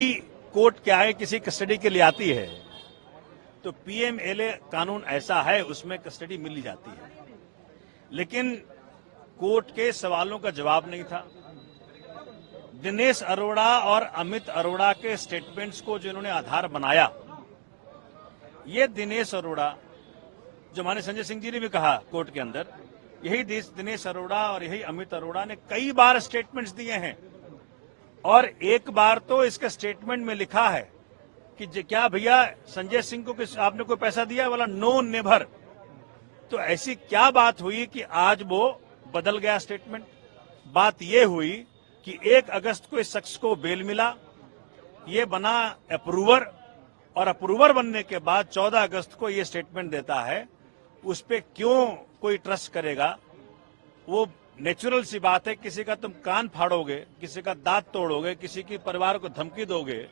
Court के आगे किसी कस्टडी के लिए आती है तो पीएमएलए कानून ऐसा है, उसमें कस्टडी मिल जाती है। लेकिन कोर्ट के सवालों का जवाब नहीं था। दिनेश अरोड़ा और अमित अरोड़ा के स्टेटमेंट्स को जिन्होंने आधार बनाया, ये दिनेश अरोड़ा, जो हमारे संजय सिंह जी ने भी कहा कोर्ट के अंदर, यही दिनेश अरोड़ा और यही अमित अरोड़ा ने कई बार स्टेटमेंट्स दिए हैं। और एक बार तो इसका स्टेटमेंट में लिखा है कि क्या भैया संजय सिंह को आपने कोई पैसा दिया, वाला नो नेवर। तो ऐसी क्या बात हुई कि आज वो बदल गया स्टेटमेंट? बात ये हुई कि 1 अगस्त को इस शख्स को बेल मिला, ये बना अप्रूवर, और अप्रूवर बनने के बाद 14 अगस्त को ये स्टेटमेंट देता है। उस पर क्यों कोई ट्रस्ट करेगा? वो नेचुरल सी बात है, किसी का तुम कान फाड़ोगे, किसी का दांत तोड़ोगे, किसी के परिवार को धमकी दोगे,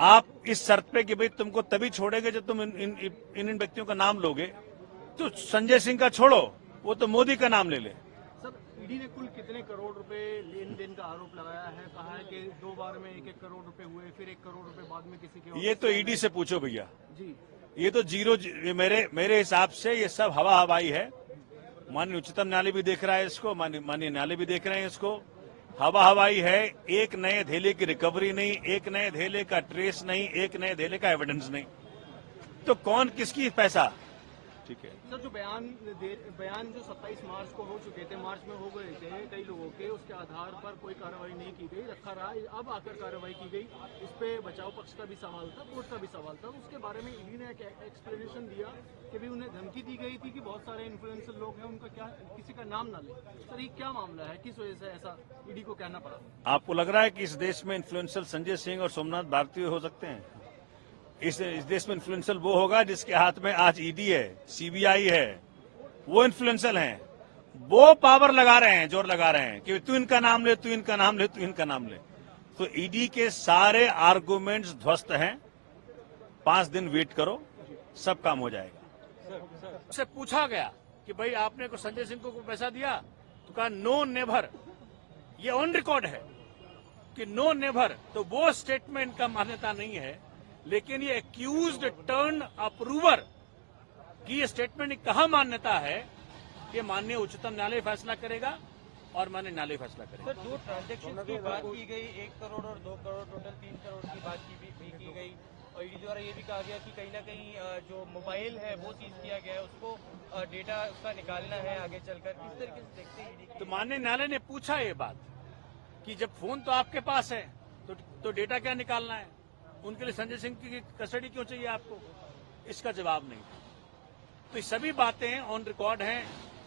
आप इस शर्त पे कि भाई तुमको तभी छोड़ेंगे जब तुम इन व्यक्तियों का नाम लोगे। तो संजय सिंह का छोड़ो, वो तो मोदी का नाम ले ले। सर, ईडी ने कुल कितने करोड़ रुपए लेन देन का आरोप लगाया है? कहा है कि 2 बार में 1-1 करोड़ रुपए हुए, फिर 1 करोड़ रुपए बाद में किसी के। ये तो ईडी से पूछो भैया जी। ये तो जीरो, मेरे हिसाब से ये सब हवा हवाई है। माननीय उच्चतम न्यायालय भी देख रहा है इसको, माननीय न्यायालय भी देख रहे हैं इसको। हवा हवाई है। एक नए धेले की रिकवरी नहीं, एक नए धेले का ट्रेस नहीं, एक नए धेले का एविडेंस नहीं। तो कौन किसकी पैसा? ठीक है सर, जो बयान जो 27 मार्च को हो चुके थे, मार्च में हो गए थे कई लोगों के, उसके आधार पर कोई कार्रवाई नहीं की गई, रखा रहा। अब आकर कार्रवाई की गई। इस पे बचाव पक्ष का भी सवाल था, कोर्ट का भी सवाल था। उसके बारे में ईडी ने एक एक्सप्लेनेशन दिया कि भी उन्हें धमकी दी गई थी कि बहुत सारे इन्फ्लुएंसर लोग हैं, उनका क्या किसी का नाम ना ले। सर, ये क्या मामला है? किस वजह से ऐसा ईडी को कहना पड़ा? आपको लग रहा है कि इस देश में इन्फ्लुएंसर संजय सिंह और सोमनाथ भारती हो सकते हैं? इस देश में इन्फ्लुएंसर वो होगा जिसके हाथ में आज ईडी है, सीबीआई है। वो इन्फ्लुएंसर हैं, वो पावर लगा रहे हैं, जोर लगा रहे हैं कि तू इनका नाम ले, तू इनका नाम ले, तू इनका नाम ले। तो ईडी के सारे आर्गुमेंट्स ध्वस्त हैं। 5 दिन वेट करो, सब काम हो जाएगा। उससे पूछा गया कि भाई आपने को संजय सिंह को पैसा दिया, तो कहा नो नेवर। ये ऑन रिकॉर्ड है कि नो नेवर। तो वो स्टेटमेंट का मान्यता नहीं है। लेकिन ये एक्यूज्ड टर्न अप्रूवर की ये स्टेटमेंट की कहाँ मान्यता है? कि माननीय उच्चतम न्यायालय फैसला करेगा और माननीय न्यायालय फैसला करेगा। सर, 2 ट्रांजेक्शन की बात की गई, 1 करोड़ और 2 करोड़, टोटल 3 करोड़ की बात भी की गई। और ईडी द्वारा ये भी कहा गया कि कहीं ना कहीं जो मोबाइल है वो सीज किया गया है, उसको डेटा उसका निकालना है आगे चलकर। किस तरीके से देखते हैं ईडी? तो माननीय न्यायालय ने पूछा ये बात कि जब फोन तो आपके पास है तो डेटा क्या निकालना है? उनके लिए संजय सिंह की कस्टडी क्यों चाहिए आपको? इसका जवाब नहीं। तो ये सभी बातें ऑन रिकॉर्ड हैं।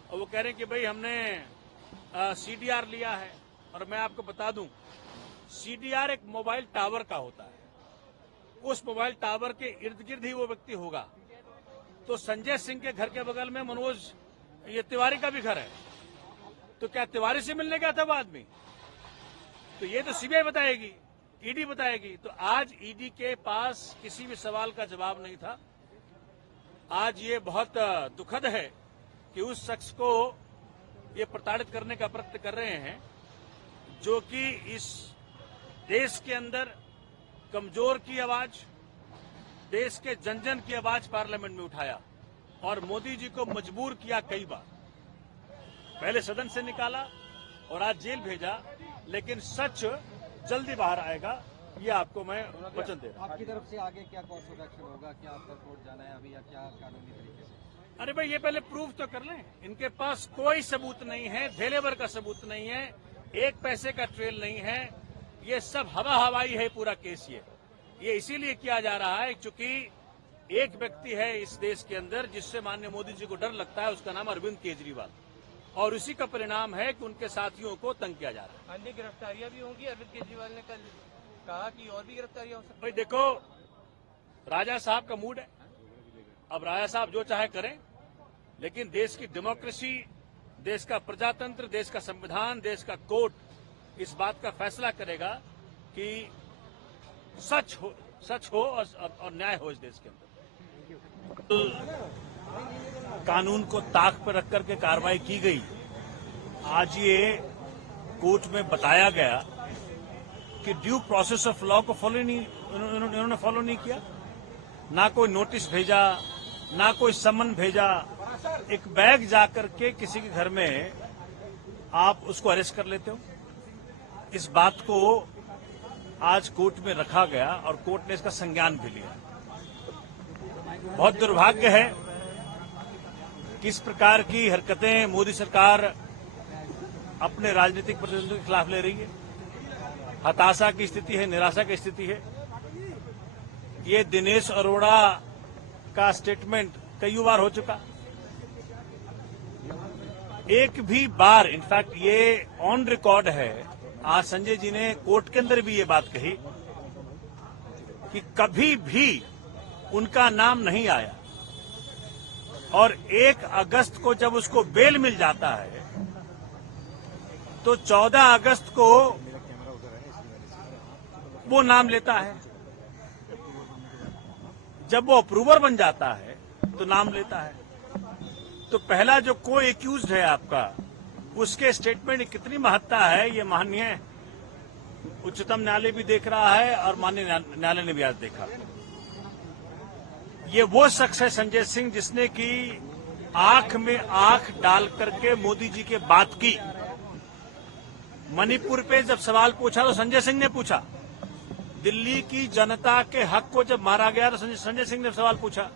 और वो कह रहे हैं कि भाई हमने सीडीआर लिया है। और मैं आपको बता दूं, सीडीआर एक मोबाइल टावर का होता है। उस मोबाइल टावर के इर्द गिर्द ही वो व्यक्ति होगा। तो संजय सिंह के घर के बगल में मनोज ये तिवारी का भी घर है। तो क्या तिवारी से मिलने गया था वो आदमी? तो ये तो सीबीआई बताएगी, ईडी बताएगी। तो आज ईडी के पास किसी भी सवाल का जवाब नहीं था। आज ये बहुत दुखद है कि उस शख्स को ये प्रताड़ित करने का प्रयत्न कर रहे हैं, जो कि इस देश के अंदर कमजोर की आवाज, देश के जन जन की आवाज पार्लियामेंट में उठाया और मोदी जी को मजबूर किया कई बार। पहले सदन से निकाला और आज जेल भेजा। लेकिन सच जल्दी बाहर आएगा, ये आपको मैं वचन दे रहा हूं। आपकी तरफ से आगे क्या कोर्स ऑफ एक्शन होगा? क्या आपका कोर्ट जाना है अभी, या क्या कानूनी तरीके से? अरे भाई, ये पहले प्रूफ तो कर लें। इनके पास कोई सबूत नहीं है, धेले भर का सबूत नहीं है, 1 पैसे का ट्रेल नहीं है। ये सब हवा हवाई है पूरा केस। ये इसीलिए किया जा रहा है क्योंकि एक व्यक्ति है इस देश के अंदर जिससे माननीय मोदी जी को डर लगता है, उसका नाम अरविंद केजरीवाल। और उसी का परिणाम है कि उनके साथियों को तंग किया जा रहा है। अन्य गिरफ्तारियां भी होंगी। अरविंद केजरीवाल ने कल कहा कि और भी गिरफ्तारियां हो सकती। भाई देखो, राजा साहब का मूड है। अब राजा साहब जो चाहे करें, लेकिन देश की डेमोक्रेसी, देश का प्रजातंत्र, देश का संविधान, देश का कोर्ट इस बात का फैसला करेगा कि सच हो और न्याय हो इस देश के अंदर। कानून को ताक पर रख करके कार्रवाई की गई। आज ये कोर्ट में बताया गया कि ड्यू प्रोसेस ऑफ लॉ को फॉलो नहीं, इन्होंने फॉलो नहीं किया। ना कोई नोटिस भेजा, ना कोई समन भेजा। एक बैग जाकर के किसी के घर में आप उसको अरेस्ट कर लेते हो। इस बात को आज कोर्ट में रखा गया और कोर्ट ने इसका संज्ञान भी लिया। बहुत दुर्भाग्य है कि इस प्रकार की हरकतें मोदी सरकार अपने राजनीतिक प्रतिद्वंदियों के खिलाफ ले रही है। हताशा की स्थिति है, निराशा की स्थिति है। ये दिनेश अरोड़ा का स्टेटमेंट कई बार हो चुका। एक भी बार, इनफैक्ट ये ऑन रिकॉर्ड है, आज संजय जी ने कोर्ट के अंदर भी ये बात कही कि कभी भी उनका नाम नहीं आया। और 1 अगस्त को जब उसको बेल मिल जाता है तो 14 अगस्त को वो नाम लेता है। जब वो अप्रूवर बन जाता है तो नाम लेता है। तो पहला जो को एक्यूज्ड है आपका, उसके स्टेटमेंट की कितनी महत्ता है ये माननीय उच्चतम न्यायालय भी देख रहा है और माननीय न्यायालय ने भी आज देखा। ये वो शख्स है संजय सिंह जिसने की आंख में आंख डाल करके मोदी जी के बात की। मणिपुर पे जब सवाल पूछा तो संजय सिंह ने पूछा। दिल्ली की जनता के हक को जब मारा गया तो संजय सिंह ने सवाल पूछा।